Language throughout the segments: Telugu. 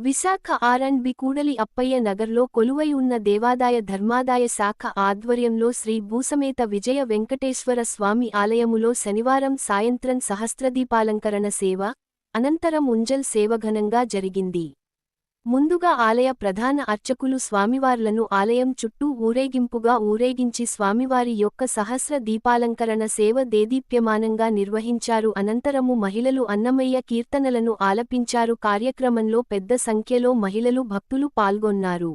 విశాఖ ఆర్&బి కూడలి అప్పయ్య నగర్లో కొలువై ఉన్న దేవాదాయ ధర్మాదాయ శాఖ ఆధ్వర్యంలో శ్రీ భూసమేత విజయ వెంకటేశ్వర స్వామి ఆలయములో శనివారం సాయంత్రం సహస్రదీపాలంకరణ సేవ, అనంతరం ఉంజల్ సేవ ఘనంగా జరిగింది. ముందుగా ఆలయ ప్రధాన అర్చకులు స్వామివార్లను ఆలయం చుట్టూ ఊరేగింపుగా ఊరేగించి స్వామివారి యొక్క సహస్ర దీపాలంకరణ సేవ దేదీప్యమానంగా నిర్వహించారు. అనంతరము మహిళలు అన్నమయ్య కీర్తనలను ఆలపించారు. కార్యక్రమంలో పెద్ద సంఖ్యలో మహిళలు భక్తులు పాల్గొన్నారు.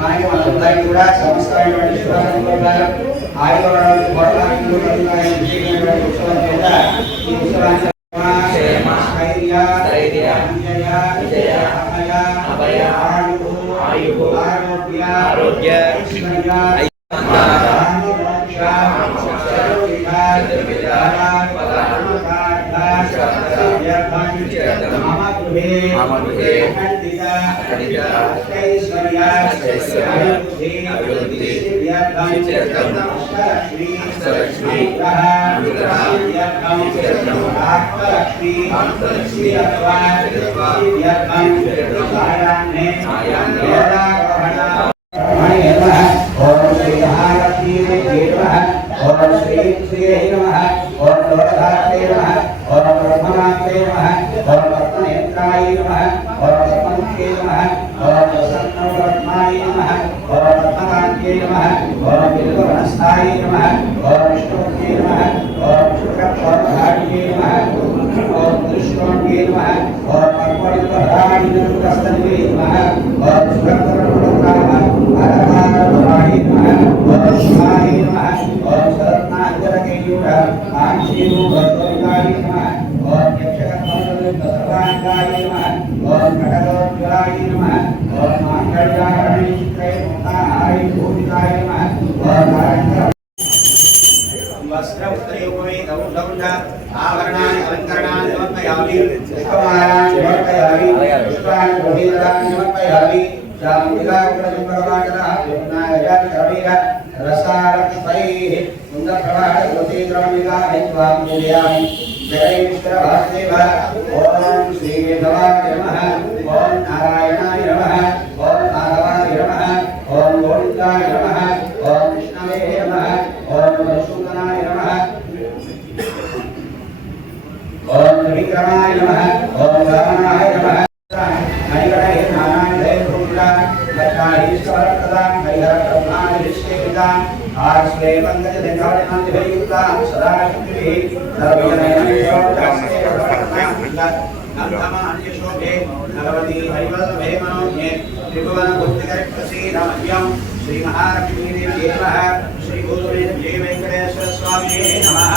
మనకి మనందరికీ కూడా సంస్థాయినటువంటి శుభాకాంక్షలు ఆయుర్వేదానికి కోట్లాది విజయమైనటువంటి ఉత్సవం చేత ఈ ఉత్సవాన్ని ఆరోగ్య ఆవరణాన్ని అలంకరణాన్ని సమర్పయామి పుష్పమాలాన్ని సమర్పయామి పుష్పాన్ని గోవిందాన్ని సమర్పయామి రసారక్షైః సుందరప్రవాహ జ్యోతిర్గమిగామిత్వాం పూజయామి జై విష్ణువాసుదేవ ఓం శ్రీ వేదవాయ నమః ఓం నారాయణాయ నమః ఓం మాధవాయ నమః ఓం గోవిందాయ నమః ఓం విష్ణవే నమః ఓం మధుసూదనాయ నమః ఓం త్రివిక్రమాయ నమః ఓం వామనాయ నమః హరిగణే నానాయ ధైర్యపుత్రా లక్షాధీశ్వరప్రదాం హరిహరబ్రహ్మాణి విశ్వేతాం ఆశ్రే పంకజ దిగాడినాంతి భయుక్తాం సదా శక్తిభిః సర్వజనైనైశ్వర్యాస్తే నర్ధమాన్యశోభే నరవతి హరివల్లభే మనోజ్ఞే త్రిభువన బుద్ధికరప్రసీదమహ్యం శ్రీ మహాలక్ష్మీదేవ్యై నమః శ్రీ భూసమేత విజయ వెంకటేశ్వర స్వామినే నమః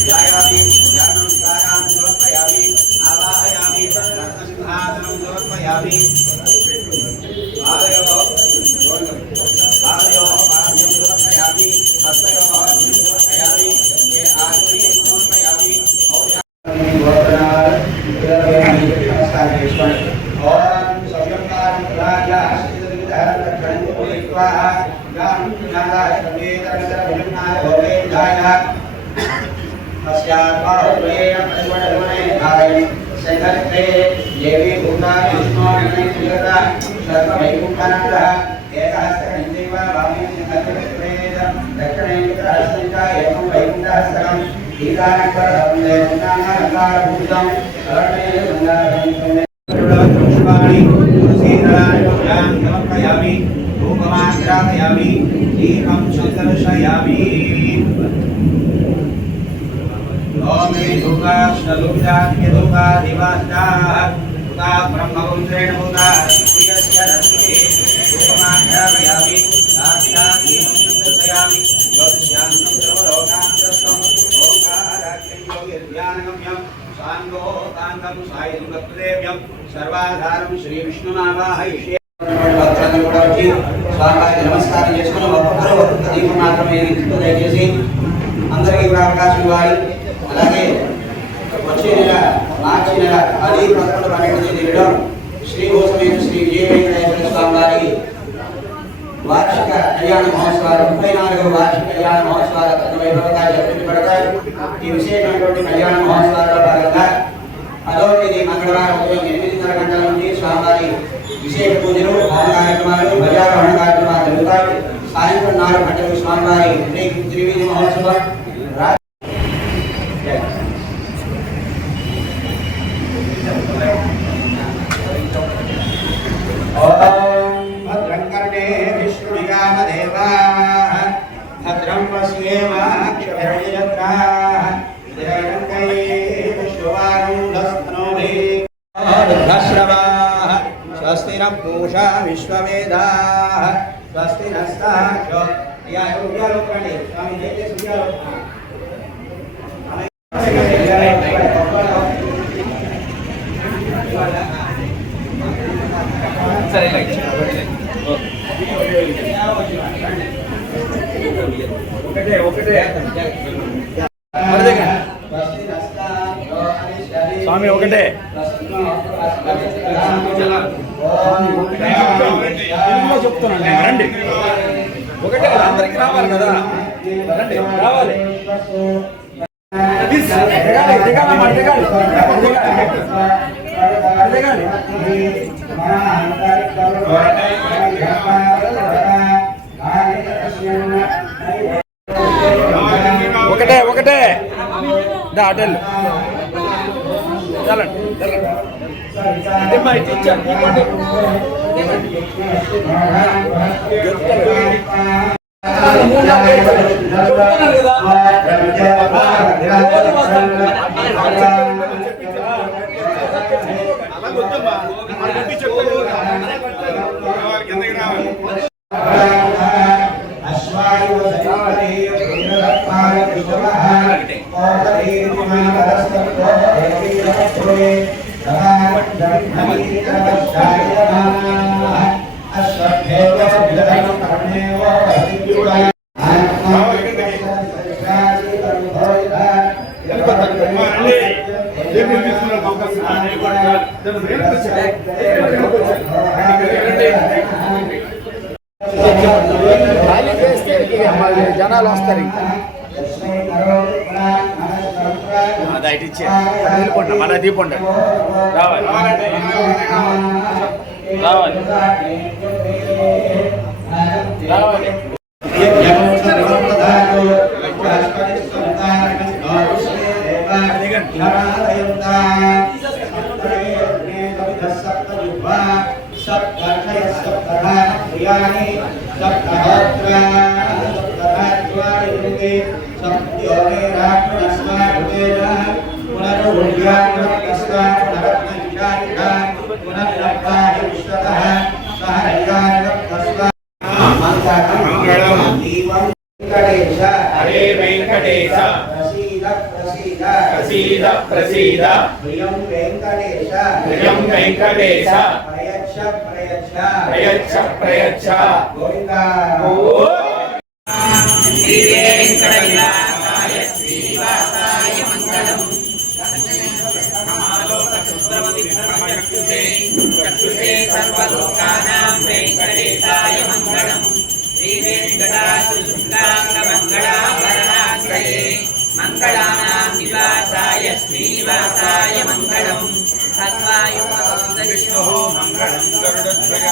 ధ్యాయామి ధ్యాననమస్కారాన్ని సమర్పయామి ఆవాహయామి రత్నసింహాసనం సమర్పయామి ఆదయోః పాద్యం సమర్పయామి హస్తయోః అర్ఘ్యం సమర్పయామి ఆచమనీయం సమర్పయామి ఓం సంయంకారం రాజా శ్రీధరధరం పూజిత్వా యాం జ్ఞానాయ సర్వేతరమితరవిజుమ్నాయ భోగేంద్రాయ अस्यात्माहुत्वेन प्रतिवडधमनेधाय सैधत्ते देवी भूतानि विष्णोर्निर्मिता सर्ववैकुण्ठनाथः एकहस्तकञ्चैव वामैकहस्तकवेद दक्षिणैकहस्तञ्च एकं वैकुण्ठहस्तकम् ईशानकरं देवनानालङ्कारभूतं पुष्पाणि तुलसीदलानि पूजां समर्पयामि धूपमाग्रापयामि दीपं सन्दर्शयामि ओम धूपाष्टलुब्जाख्यधूपा दिवाष्टाः उता ब्रह्मपुत्रेण भूता सूर्यस्य रश्मिः धूपमाघ्रापयामि साक्षात् दीपं सन्दर्शयामि ज्योतिष्यान्तं सर्वलोकान्तस्थम् ओंकाराख्यं योगिर्ध्यानगम्यं साङ्गोकान्तं सायं सर्वाधारं श्रीविष्णुमावाहयिष्ये స్వామికి నమస్కారం చేసుకుని ఒక్కొక్కరు ఒక్కొక్క దీపం మాత్రమే దయచేసి అందరికీ కూడా అవకాశం ఇవ్వాలి. అలాగే వచ్చే నెల మార్చి నెల 10, 11, 12 తేదీలో శ్రీ భూసమేత శ్రీ విజయ వెంకటేశ్వర స్వామి వారి వార్షిక కళ్యాణ మహోత్సవాలు 34వ వార్షిక కళ్యాణ మహోత్సవాలు అత్యంత వైభవంగా జరిపించబడతాయి. ఈ విశేషమైనటువంటి కళ్యాణ మహోత్సవాల్లో భాగంగా 10వ తేదీ మంగళవారం ఉదయం 8:30 గంటల నుండి స్వామివారి విశేష పూజలు, హోమ కార్యక్రమాలు, ధ్వజారోహణ కార్యక్రమాలు జరుగుతాయి. సాయంత్రం 4 గంటలకు స్వామివారి త్రివీధి మహోత్సవం. భద్రం కర్ణే విష్ణుయామదేవాః భద్రం పశ్యేమాక్షభిర్యజత్రాః శ్రవాः స్వస్తి న పూషా విశ్వవేదాః స్వస్తి నస్తాక్షో ఉద్యాలోకండి స్వామి దయచేసి ఉద్యాలోకం స్వామి ఒకటే చెప్తున్నాను రండి ఒకటే కదా అందరికి రావాలి కదా రండి రావాలి ఒకటే ఒకటే అటెల్ జనాలు వస్తారు ఇంకా అది ఇచ్చే వెళ్ళిపోండి మళ్ళీ దీపండి రావాలి రావాలి రావాలి హరే వెంకటేశ ప్రసీద ప్రసీద ప్రియం వెంకటేశ ప్రయచ్చ ప్రయచ్చ గోవిందా శ్రీ వెంకటేశాయ శ్రీనివాసాయ మంగళం చక్షుషే సర్వలోకానాం వెంకటేశాయ మంగళం శ్రీ వెంకటాచలశృంగాంగమంగళాభరణాశ్రయే మంగళానాం నివాసాయ శ్రీనివాసాయ మంగళం సత్వాయుమో మంగళం గరుడధ్వజ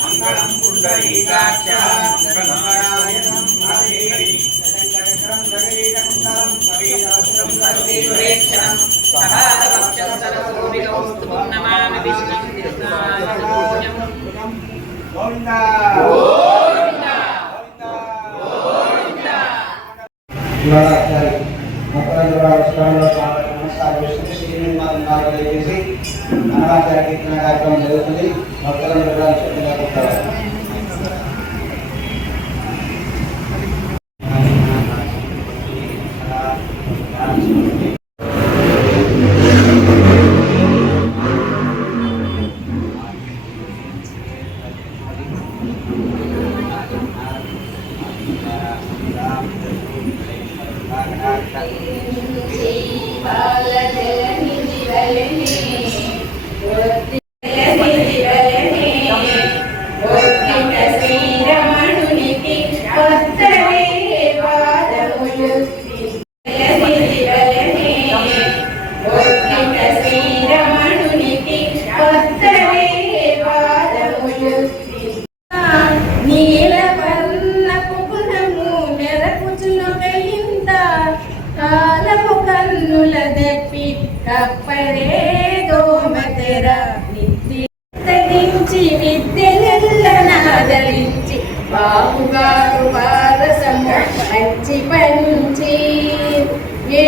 మంగళం పుండరీకాక్ష నమామి విష్ణుం గోవిందా చేసి అన్నమాచార్య కీర్తన కార్యక్రమం జరుగుతుంది. భక్తులందరూ కూడా చెప్పిన శ్రీరమణ పడే దోమతెర నిత్యించి విద్యలెల్లనాదరించి బాబుగారు వారసము పంచి పంచి ఏ